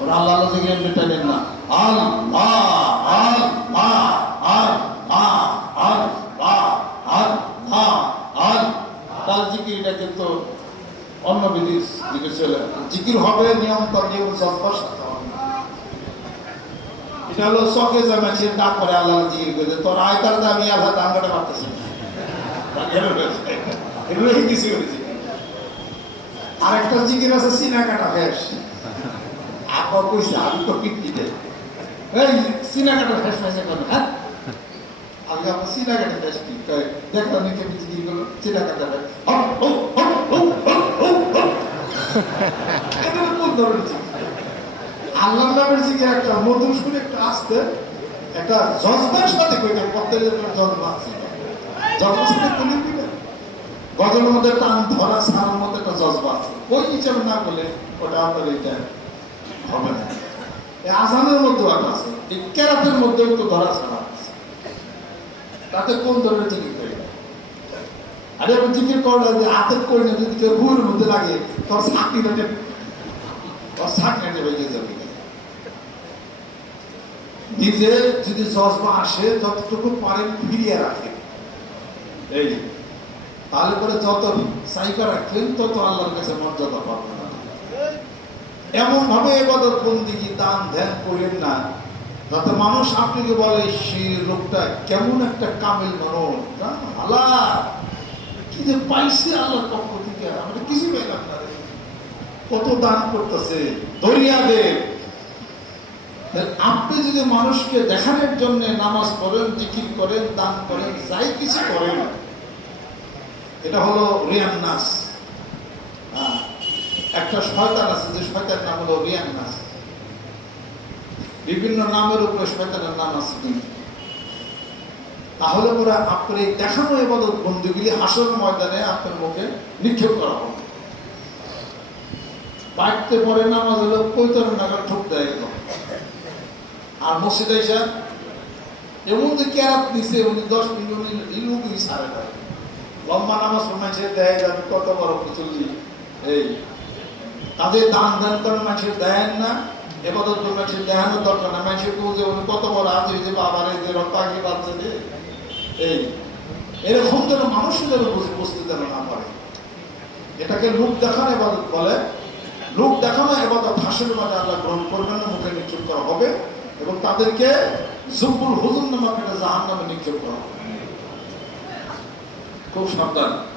ওরা আল্লাহ আল্লাহ থেকে এমনি টানেন না। আল্লাহ আল্লাহ আল্লাহ আল্লাহ আল্লাহ আল তার জিকিরটা কিন্তু অন্য বিধি দিকে চলে জিকির হবে, নিয়ম তার নিয়ম সস্পর্শ এটা হলো শখে জামাছি না করে আল্লাহ জিকির করে তোর আয় তার আমি আল্লাহ দাঙ্গাটা পারতেছি এগুলো কিছু করেছি আরেকটা জিকির আছে, সিনা কাটা, বেশ। আপা কইছে, আমি তো পিটিতে এই সিনা কাটা ফেস ফেসে কেন হ্যাঁ? আমি আপনার সিনা কাটা ফেস কি দেখলাম নিচে জিকির করল সিনা কাটা ফেস একটা মধুর সুরে একটা আসতে একটা জজবার সাথে কইতে প্রত্যেকের জজবা আছে? গজলের মধ্যে টান ধরা সারার মধ্যে একটা জজবা আছে। ওই হিসাবে না বলে ওটা আপনার এটা হবে না। এই আজানের মধ্যেও একটা আছে। এই কেরাতের মধ্যেও তো ধরা ছাড়া আছে। তাতে কোন ধরনের জিকির করি আরে করলে যে আতের করে না যদি কেউ মধ্যে লাগে, তোর সাকি তোর যাবে। নিজে যদি জজবা আসে, যতটুকু পারেন ফিরিয়ে রাখেন এই তাহলে পরে যত সাইকা রাখলেন, তত আল্লাহর কাছে মর্যাদা এমন ভাবে এবাদত বন্দিগি দান ধ্যান করলেন না? যাতে মানুষ আপনাকে বলে সেই লোকটা কেমন একটা কামেল মানুষ হালা কি যে পাইছে আল্লাহর পক্ষ থেকে? আমরা কিছু পেলাম না কত দান করতেছে দরিয়া আপনি যদি মানুষকে দেখানোর জন্য নামাজ পড়েন জিকির করেন দান করেন যাই কিছু করেন এটা হলো রিয়ান নাস। হ্যাঁ, একটা শয়তান আছে, যে শয়তান নাম হলো রিয়ান নাস। বিভিন্ন নামের উপরে শয়তানের নাম আছে কিন্তু। তাহলে পরে আপনার এই দেখানো এবাদত বন্ধুগুলি হাসর ময়দানে আপনার মুখে নিক্ষেপ করা হবে। বাড়তে পরে নামাজ হলো পৈতর নাগার ঠোক দেয় আর মসজিদ এসা এমন যে ক্যারাত দিছে, উনি দশ মিনিট, উনি ইলুগুই সারে দেয়। লম্বা নামাজ মানুষে দেয় আমি কত বড় পুতুলি এই তাদের দান দান করেন মানুষের দেন না মানুষের দরকার না। মানুষের উনি কত বড় বাবার এই যে এই। এরকম যেন মানুষের যেন বুঝতে যেন না পারে। এটাকে লোক দেখানো এবাদত বলে। লোক দেখানো এবাদত মাঝে আল্লাহ গ্রহণ করবেন না, মুখে নিক্ষেপ করা হবে এবং তাদেরকে জুব্বুল হুজুর নামক একটা জাহান নামে নিক্ষেপ করা হবে। খুব সাবধান।